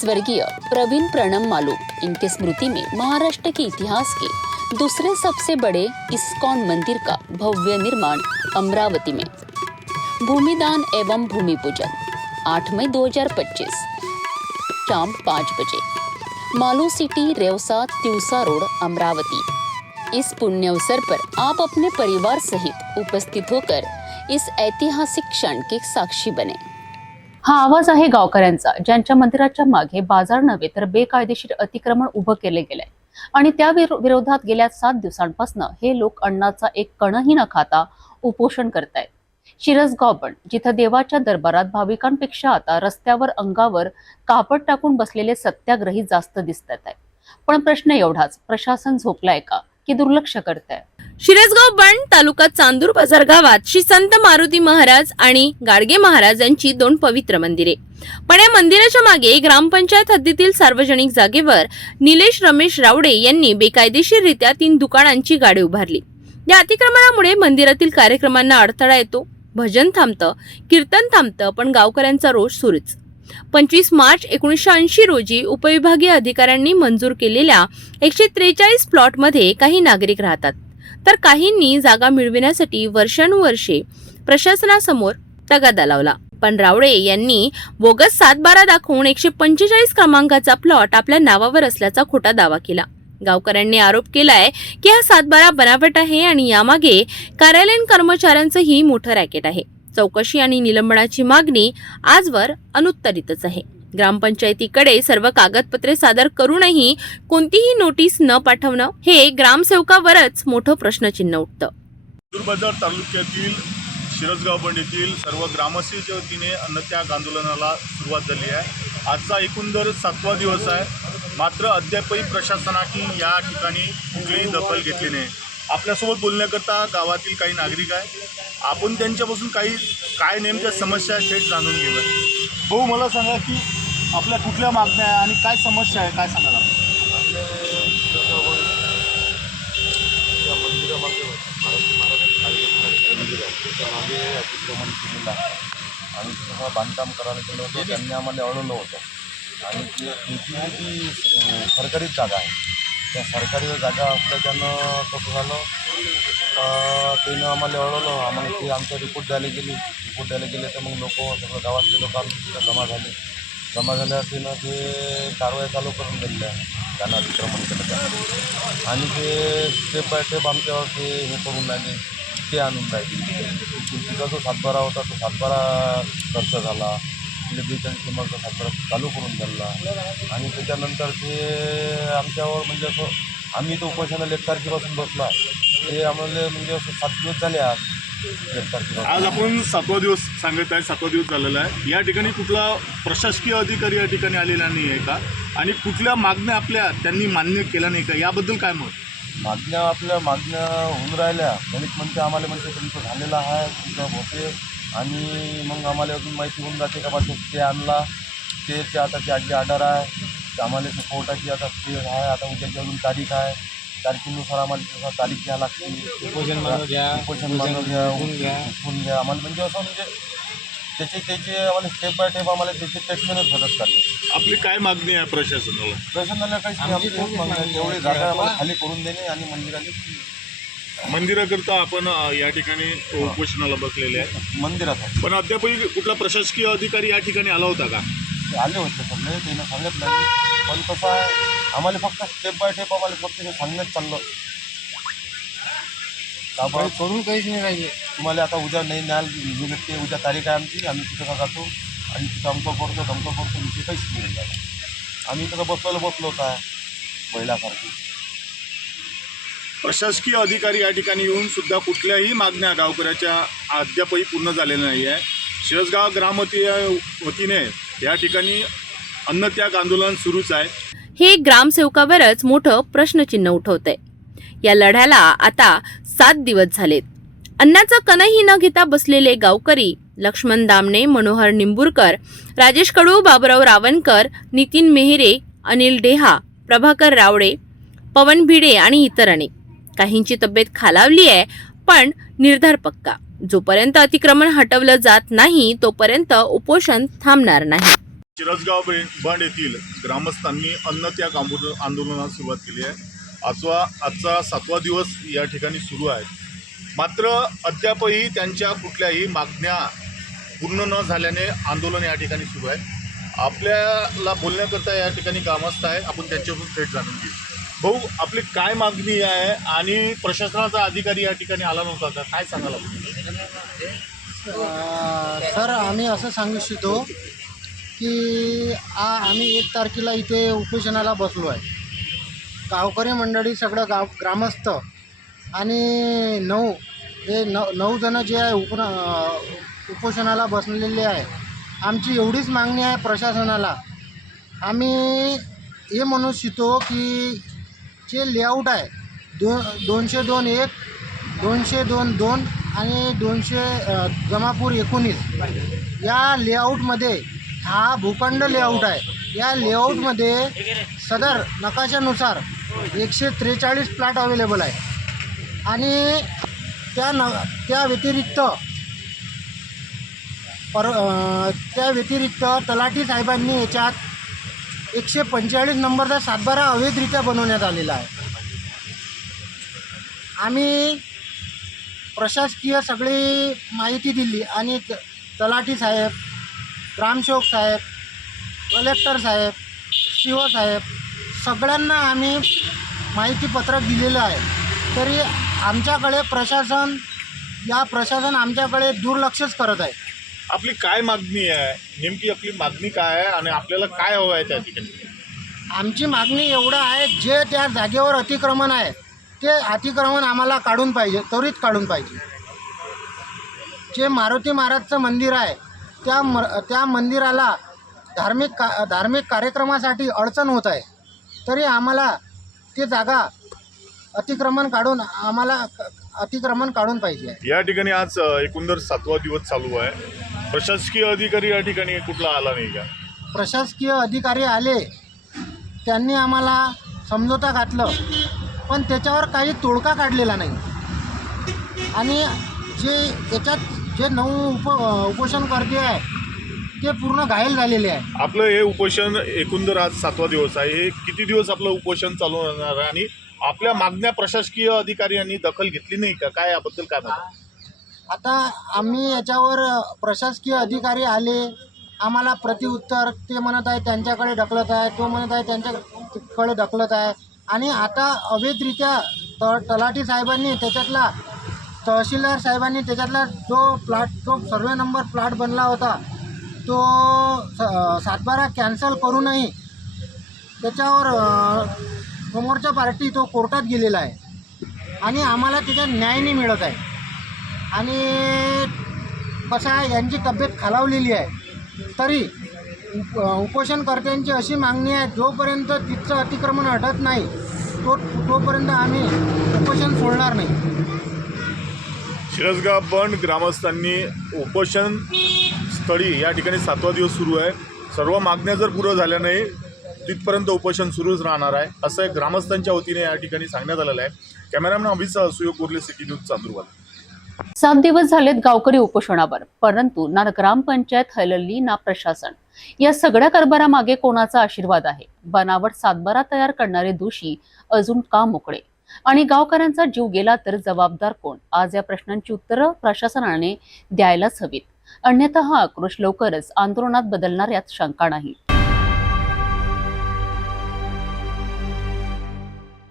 स्वर्गीय प्रवीण प्रणम मालू, इनके स्मृति में महाराष्ट्र के इतिहास के दूसरे सबसे बड़े इस्कॉन मंदिर का भव्य निर्माण अमरावती में। भूमिदान एवं भूमि पूजन 8 मई 2025 शाम पाँच बजे। मालू सिटी, रेवसा त्यूसा रोड, अमरावती। इस पुण्य अवसर पर आप अपने परिवार सहित उपस्थित होकर इस ऐतिहासिक क्षण के साक्षी बने। हा आवाज आहे गावकऱ्यांचा. ज्यांच्या मंदिराच्या मागे बाजार नव्हे तर बेकायदेशीर अतिक्रमण उभं केले गेलंय. आणि त्या विरोधात गेल्या सात दिवसांपासून हे लोक अन्नाचा एक कणही न खाता उपोषण करतायत. शिरसगाव पण जिथं देवाच्या दरबारात भाविकांपेक्षा आता रस्त्यावर अंगावर कापड टाकून बसलेले सत्याग्रही जास्त दिसत आहेत पण प्रश्न एवढाच प्रशासन झोपलाय का की दुर्लक्ष करताय? शिरसगाव बंड तालुका चांदूर बाजार गावात श्री संत मारुती महाराज आणि गाडगे महाराज यांची दोन पवित्र मंदिरे. पण या मंदिराच्या मागे ग्रामपंचायत हद्दीतील सार्वजनिक जागेवर निलेश रमेश रावडे यांनी बेकायदेशीररित्या तीन दुकानांची गाडी उभारली. या अतिक्रमणामुळे मंदिरातील कार्यक्रमांना अडथळा येतो भजन थांबतं कीर्तन थांबतं पण गावकऱ्यांचा रोष सुरूच. पंचवीस मार्च एकोणीसशे ऐंशी रोजी उपविभागीय अधिकाऱ्यांनी मंजूर केलेल्या एकशे त्रेचाळीस प्लॉटमध्ये काही नागरिक राहतात. तर काहींनी जागा मिळविण्यासाठी वर्षानुवर्षे प्रशासनासमोर तगादा लावला. पण रावळे यांनी बोगस सातबारा दाखवून एकशे पंचेचाळीस क्रमांकाचा प्लॉट आपल्या नावावर असल्याचा खोटा दावा केला. गावकऱ्यांनी आरोप केलाय की हा सातबारा बनावट आहे आणि यामागे कार्यालयीन कर्मचाऱ्यांचंही मोठं रॅकेट आहे. चौकशी आणि निलंबनाची मागणी आजवर अनुत्तरितच आहे. ग्रामपंचायतीकडे सर्व कागदपत्रे सादर करूनही कोणतीही नोटीस न पाठवणं हे ग्रामसेवकावरच मोठं प्रश्नचिन्ह उठतं. बाजार तालुक्यातील शिरसगाव बंड येथील सर्व ग्रामस्थांच्या वतीने अन्नत्याग आंदोलनाला सुरुवात झाली आहे. आजचा एकंदर सातवा दिवस आहे. मात्र अद्यापही प्रशासनाने या ठिकाणी कुठलीही दखल घेतली नाही. आपल्यासोबत बोलण्याकरता गावातील काही नागरिक आहे आपण त्यांच्यापासून काही काय नेमक्या समस्या थेट जाणून घेऊया. भाऊ मला सांगा की आपल्या कुठल्या मागण्या आहे आणि काय समस्या आहे काय सांगाल आपण? त्या मंदिरामागे महाराष्ट्र महाराजांनी काढले मंदिर आहे त्याच्यामागे अतिक्रमण केलेलं आहे आणि तेव्हा बांधकाम करायला गेलं होतं त्यांनी आम्हाला अडवलं होतं आणि ते त्यांची जी सरकारीच जागा आहे. त्या सरकारी जागा असल्याच्यानं कसं झालं? का त्यानं आम्हाला अडवलं आम्हाला ते आमचा रिपोर्ट द्यायला गेली. रिपोर्ट द्यायला गेले तर मग लोक सगळं गावातले लोक आमच्या तिथं जमा झाले. जमा झाल्यावर तिनं ते कारवाई चालू करून दिली आहे त्यांना अतिक्रमण केलं आणि ते स्टेप बाय स्टेप आमच्यावर ते हे करून राहिले ते आणून राहिले. तिचा जो सातबारा होता तो सातबारा खर्च झाला. तिथे बेचाळीस नंबरचा सातबारा चालू करून दिला. आणि त्याच्यानंतर ते आमच्यावर म्हणजे असं आम्ही तो उपोषणाला एक तारखेपासून बसला. ते आम्हाला म्हणजे असं सात दिवस झाले आज. आज आपण सातवा दिवस सांगत आहे सातवा दिवस झालेला आहे. या ठिकाणी कुठला प्रशासकीय अधिकारी या ठिकाणी आलेला नाही आहे का? आणि कुठल्या मागण्या आपल्या त्यांनी मान्य केल्या नाही का? याबद्दल काय मत? मागण्या आपल्या मागण्या होऊन राहिल्या. गणित म्हणते आम्हाला म्हणजे तुमचं झालेलं आहे तुमचं होते. आणि मग आम्हाला अजून माहिती होऊन जाते का बा ते आणला. ते आता त्याची आजी ऑर्डर आहे आम्हाला ते कोर्टाची आता स्टे आहे आता उद्याची अजून तारीख आहे. तारखेनुसार आम्हाला तसा तारीख घ्या लागते. उपोषण मानव घ्या, उपोषण मानव घ्या उठून घ्या. उठून घ्या. आम्हाला म्हणजे असं म्हणजे त्याचे त्याचे आम्हाला स्टेप बाय स्टेप आम्हाला त्याचे ट्रीटमेंटच भरत चालले आपली काय मागणी आहे प्रशासनाला? प्रशासनाला काहीच नाही. आमची खूप मागणी आहे. तेवढी जागा आम्हाला खाली करून देणे आणि मंदिराने मंदिराकरता आपण अ, या ठिकाणी उपोषणाला बसलेले आहे. मंदिरात आहे. पण अद्यापही कुठला प्रशासकीय अधिकारी या ठिकाणी आला होता का? ते आले होते सगळे. त्यानं सांगितलं पण कसं आहे आम्हाला फक्त स्टेप बाय स्टेप आम्हाला फक्त हे सांगण्यात चाललं. काही करून काहीच नाही राहिले. तुम्हाला आता उद्या नाही न्याल हे भेटते उद्या तारीख आहे आमची आम्ही तिथं का जातो आणि तिथं अमकं करतो धमकं करतो विषय काहीच नाही राहिला. आम्ही तिथं बसलेलो बसलोच आहे बैलासारखी प्रशासकीय अधिकारी या ठिकाणी येऊन सुद्धा कुठल्याही मागण्या गावकऱ्याच्या अद्यापही पूर्ण झालेल्या नाही आहे. शिरसगाव ग्रामवती वतीने या ठिकाणी अन्नत्याग आंदोलन सुरूच आहे. हे ग्रामसेवकावरच मोठं प्रश्नचिन्ह उठवतंय या लढ्याला आता सात दिवस झालेत. अन्नाचं कणही न घेता बसलेले गावकरी लक्ष्मण दामणे मनोहर निंबूरकर राजेश कडू बाबुराव रावणकर नितीन मेहरे अनिल डेहा प्रभाकर रावडे पवन भिडे आणि इतर अनेक. काहींची तब्येत खालावली आहे पण निर्धार पक्का. जोपर्यंत अतिक्रमण हटवलं जात नाही तोपर्यंत उपोषण थांबणार नाही. चिरसगाव बंड येथील ग्रामस्थांनी अन्न त्याग आंदोलनास सुरुवात केली आहे. आजवा आजचा सातवा दिवस या ठिकाणी सुरू आहे. मात्र अद्यापही त्यांच्या कुठल्याही मागण्या पूर्ण न झाल्याने आंदोलन या ठिकाणी सुरू आहे. आपल्याला बोलण्याकरता या ठिकाणी ग्रामस्थ आहे. आपण त्यांच्याकडून थेट जाणून घेऊ. भाऊ आपली काय मागणी आहे आणि प्रशासनाचा अधिकारी या ठिकाणी आला नव्हता का? काय सांगाल आपण? सर आम्ही असं सांगू इच्छितो की आ आम्ही एक तारखेला इथे उपोषणाला बसलो आहे. गावकरी मंडळी सगळं गाव ग्रामस्थ आणि नऊ हे न नऊ जणं जे आहे उप उपोषणाला बसलेले आहे. आमची एवढीच मागणी आहे प्रशासनाला. आम्ही हे म्हणू इच्छितो की जे लेआउट आहे दो दोनशे दोन एक दोनशे दोन दोन आणि दोनशे जमापूर एकोणीस या लेआउटमध्ये हा भूखंड लेआउट आहे. या लेआउटमध्ये सदर नकाशानुसार एकशे त्रेचाळीस प्लॅट अवेलेबल आहे. आणि त्या न त्या व्यतिरिक्त पर त्या व्यतिरिक्त तलाठी साहेबांनी याच्यात एकशे पंचेचाळीस नंबरचा सातबारा अवैधरित्या बनवण्यात आलेला आहे. आम्ही प्रशासकीय सगळी माहिती दिली आणि त- तलाठी साहेब ग्रामसेवक साहेब कलेक्टर साहेब सी ओ साहेब सगळ्यांना आम्ही माहितीपत्रक दिलेलं आहे. तरी आमच्याकडे प्रशासन या प्रशासन आमच्याकडे दुर्लक्षच करत आहे. आपली काय मागणी आहे? नेमकी आपली मागणी काय आहे आणि आपल्याला काय हवं आहे त्या ठिकाणी? आमची मागणी एवढं आहे जे त्या जागेवर अतिक्रमण आहे ते अतिक्रमण आम्हाला काढून पाहिजे त्वरित काढून पाहिजे. जे मारुती महाराजचं मंदिर आहे त्या म त्या मंदिराला धार्मिक का धार्मिक कार्यक्रमासाठी अडचण होत आहे. तरी आम्हाला ते जागा अतिक्रमण काढून आम्हाला अतिक्रमण काढून पाहिजे या ठिकाणी आज एकंदर सातवा दिवस चालू आहे. प्रशासकीय अधिकारी या ठिकाणी कुठला आला नाही का? प्रशासकीय अधिकारी आले त्यांनी आम्हाला समझोता घातलं पण त्याच्यावर काही तोडका काढलेला नाही. आणि जे याच्यात जे नऊ उप उपोषणकर्ते आहे ते पूर्ण घायल झालेले आहे. आपलं हे उपोषण एकंदर आज सातवा दिवस आहे. हे किती दिवस आपलं उपोषण चालू राहणार आहे? आणि आपल्या मागण्या प्रशासकीय अधिकारी यांनी दखल घेतली नाही का? काय याबद्दल काय आता आम्ही याच्यावर प्रशासकीय अधिकारी आले. आम्हाला प्रतिउत्तर ते म्हणत आहे त्यांच्याकडे ढकलत आहे तो म्हणत आहे त्यांच्याकडे ढकलत आहे. आणि आता अवैधरित्या त तलाठी साहेबांनी त्याच्यातला तहसीलदार साहेबांनी त्याच्यातला जो प्लॉट जो सर्वे नंबर प्लॉट बनला होता तो स- सातबारा कॅन्सल करूनही त्याच्यावर समोरच्या पार्टी तो कोर्टात गेलेला आहे. आणि आम्हाला त्याच्यात न्याय नाही मिळत आहे. आणि कसं आहे यांची तब्येत खालावलेली आहे. तरी उप उपोषणकर्त्यांची अशी मागणी आहे जोपर्यंत तिथचं अतिक्रमण हटत नाही तो तोपर्यंत आम्ही उपोषण सोडणार नाही. शिरसगाव बंड ग्रामस्थांनी उपोषण स्थळी या ठिकाणी सातवा दिवस सुरू आहे. सर्व मागण्या जर पुरं झाल्या नाही तिथपर्यंत उपोषण सुरूच राहणार आहे असं एक ग्रामस्थांच्या वतीने या ठिकाणी सांगण्यात आलेलं आहे. Cameraman Abhishek Suyog Gorle city news Chandurbazar सात दिवस झालेत गावकरी उपोषणावर परंतु ना ग्रामपंचायत हलली ना प्रशासन. या सगळ्या कारभारामागे कोणाचा आशीर्वाद आहे? बनावट सातबारा तयार करणारे दोषी अजून का मोकळे? आणि गावकऱ्यांचा जीव गेला तर जबाबदार कोण? आज या प्रश्नांची उत्तरं प्रशासनाने द्यायलाच हवीत. अन्यथा हा आक्रोश लवकरच आंदोलनात बदलणार यात शंका नाही.